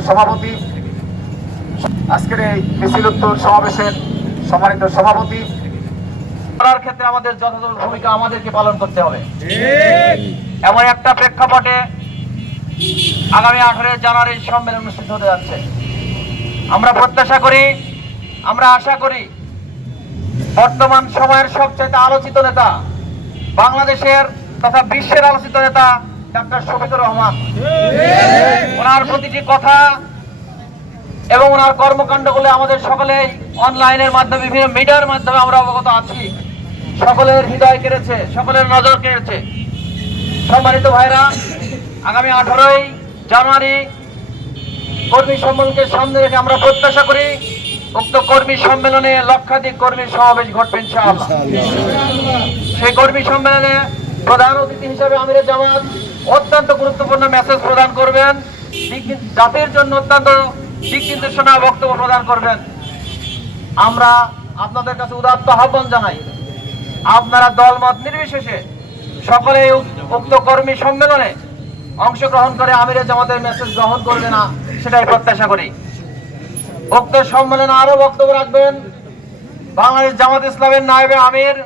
সভাপতি, আজকের এই মিছিল উত্তর সমাবেশের সম্মানিত সভাপতি। করার ক্ষেত্রে আমাদের যথাযথ ভূমিকা আমাদেরকে পালন করতে হবে। এমন একটা প্রেক্ষাপটে আগামী আঠারোই জানুয়ারি সম্মেলন অনুষ্ঠিত হতে যাচ্ছে। আমরা প্রত্যাশা করি, আমরা আশা করি বর্তমান সময়ের সবচেয়ে আলোচিত নেতা বাংলাদেশের তথা বিশ্বের আলোচিত নেতা ডাক্তার শফিকুর রহমান। ওনার প্রতিটি কথা এবং ওনার কর্মকাণ্ডগুলো আমাদের সকলেই অনলাইনের মাধ্যমে বিভিন্ন মিডিয়ার মাধ্যমে আমরা অবগত আছি। সকলের হৃদয় কেড়েছে সকলের নজর কেড়েছে। সম্মানিত ভাইরা আগামী আঠারোই জানুয়ারি কর্মী সম্মেলনকে সামনে রেখে আমরা প্রত্যাশা করি উক্ত কর্মী সম্মেলনে লক্ষাধিক কর্মীর সমাবেশ ঘটবে ইনশাআল্লাহ। সেই কর্মী সম্মেলনে প্রধান অতিথি হিসেবে আমিরের জামাত অত্যন্ত গুরুত্বপূর্ণ মেসেজ প্রদান করবেন। জাতির জন্য অত্যন্ত দিক নির্দেশনা বক্তব্য প্রদান করবেন। আমরা আপনাদের কাছে উদাত্ত আহ্বান জানাই। আপনারা দলমত নির্বিশেষে সকলে উক্ত কর্মী সম্মেলনে অংশগ্রহণ করে আমিরের জামাতের মেসেজ গ্রহণ করবে না, সেটাই প্রত্যাশা করি। উক্ত সম্মেলনে আরও বক্তব্য রাখবেন। বাংলাদেশ জামাত ইসলামের নায়েবে আমির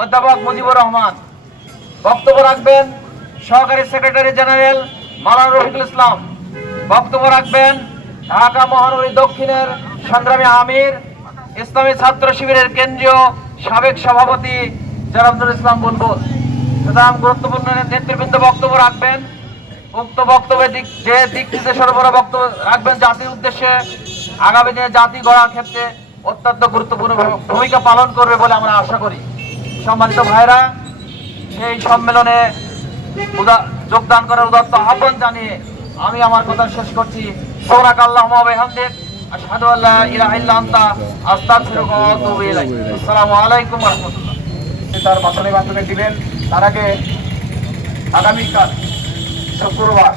অধ্যাপক মুজিবুর রহমান। বক্তব্য রাখবেন সহকারী সেক্রেটারি জেনারেল মালানা রফিকুল ইসলাম। বক্তব্য রাখবেন ঢাকা মহানগরী দক্ষিণের সংগ্রামী আমির, ইসলামী ছাত্র শিবিরের কেন্দ্রীয় সাবেক সভাপতি জনাবনুল ইসলাম বুলবুল। সুতরাং গুরুত্বপূর্ণ নেতৃবৃন্দ বক্তব্য রাখবেন। উক্ত বক্তব্যের দিক যে দিক নির্দেশন উপরে বক্তব্য রাখবেন, জাতির উদ্দেশ্যে আগামী দিনে জাতি গড়ার ক্ষেত্রে অত্যন্ত গুরুত্বপূর্ণ ভূমিকা পালন করবে বলে আমরা আশা করি। সম্মানিত ভাইরা, সেই সম্মেলনে যোগদান করার উদাত্ত আহ্বান জানিয়ে আমি আমার কথা শেষ করছি। সৌরাক আল্লাহ হামদিক আশহাদু আল্লাহ আলাইকুম ওয়া তার বাসনে বাসনে দিবেন। তার আগে আগামীকাল শুক্রবার